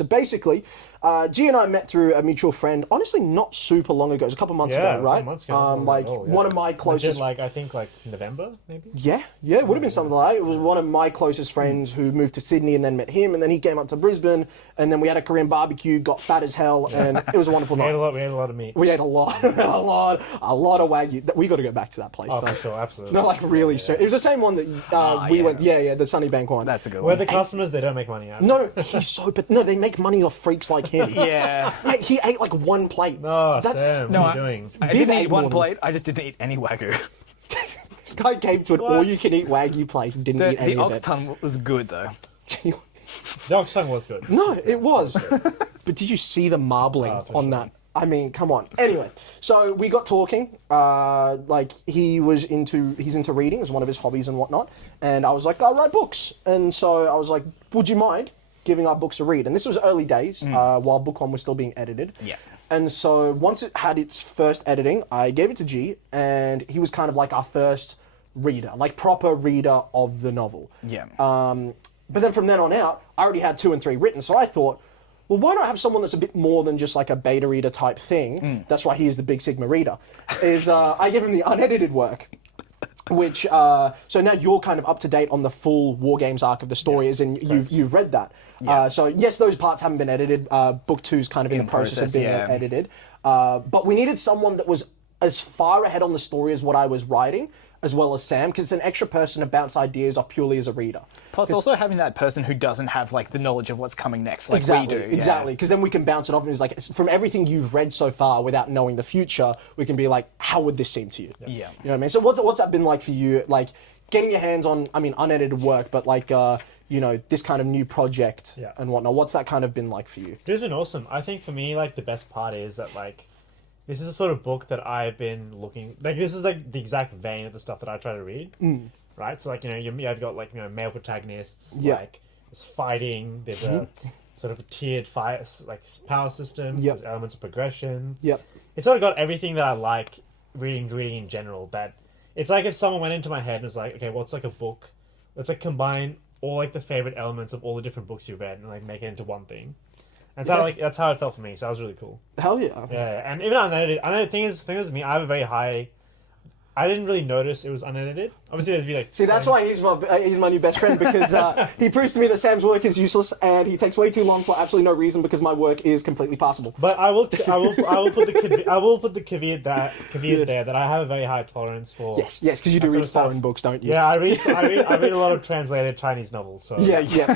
So basically, G and I met through a mutual friend. Honestly, not super long ago. It was a couple months ago, a right? couple months ago. Like one of my closest. I think November maybe. Yeah, it would have been something like that. It was one of my closest friends who moved to Sydney and then met him, and then he came up to Brisbane, and then we had a Korean barbecue, got fat as hell, and it was a wonderful night. We ate a lot of meat. We ate a lot, a lot of Wagyu. We got to go back to that place. Oh, though. for sure, absolutely. No, like really soon. It was the same one that we went. Yeah, the Sunnybank one. That's a good Where one. the customers, they don't make money out. No, he's so. But no, they make money off freaks like him. Yeah. Mate, he ate like one plate. No, Sam, what are you doing? I Viv didn't ate eat one more than- plate. I just didn't eat any Wagyu. This guy came to an all-you-can-eat Wagyu place and didn't eat any The of ox it. tongue was good though. The ox tongue was good. No, it was. But did you see the marbling for on sure. that? I mean, come on. Anyway, so we got talking. Like he's into reading as one of his hobbies and whatnot. And I was like, I write books. And so I was like, would you mind giving our books a read? And this was early days, while book one was still being edited. Yeah. And so once it had its first editing, I gave it to G, and he was kind of like our first reader, like proper reader of the novel. Yeah. But then from then on out, I already had 2 and 3 written, so I thought, well, why not have someone that's a bit more than just like a beta reader type thing? That's why he is the Big Sigma reader. I give him the unedited work, which so now you're kind of up to date on the full War Games arc of the story, as in you've read that. So yes, those parts haven't been edited. Book 2's kind of in the process of being edited. But we needed someone that was as far ahead on the story as what I was writing, as well as Sam, because it's an extra person to bounce ideas off purely as a reader. Plus, also having that person who doesn't have like the knowledge of what's coming next, like Exactly, we do. exactly. Because then we can bounce it off, and it's like from everything you've read so far, without knowing the future, we can be like, how would this seem to you? Yeah. You know what I mean? So what's that been like for you? Like getting your hands on, I mean, unedited work, but like this kind of new project and whatnot. What's that kind of been like for you? It's been awesome. I think for me, like the best part is that like this is a sort of book that I've been looking like. This is like the exact vein of the stuff that I try to read. Right. So like you've got like male protagonists. Like there's fighting. There's a sort of a tiered fight like power system. There's elements of progression. It's sort of got everything that I like reading in general. That it's like if someone went into my head and was like, okay, what's like a book? Let's like combine all like the favorite elements of all the different books you've read and like make it into one thing. And so that's how it felt for me. So that was really cool. Hell yeah. Yeah, and even unedited. I know the thing is with me. I have a very high. I didn't really notice it was unedited. Obviously, there'd be like. See, that's why he's my new best friend, because he proves to me that Sam's work is useless and he takes way too long for absolutely no reason, because my work is completely passable. But I will put the caveat there that I have a very high tolerance for. Yes, because you do read foreign books, don't you? Yeah, I read a lot of translated Chinese novels. So yeah.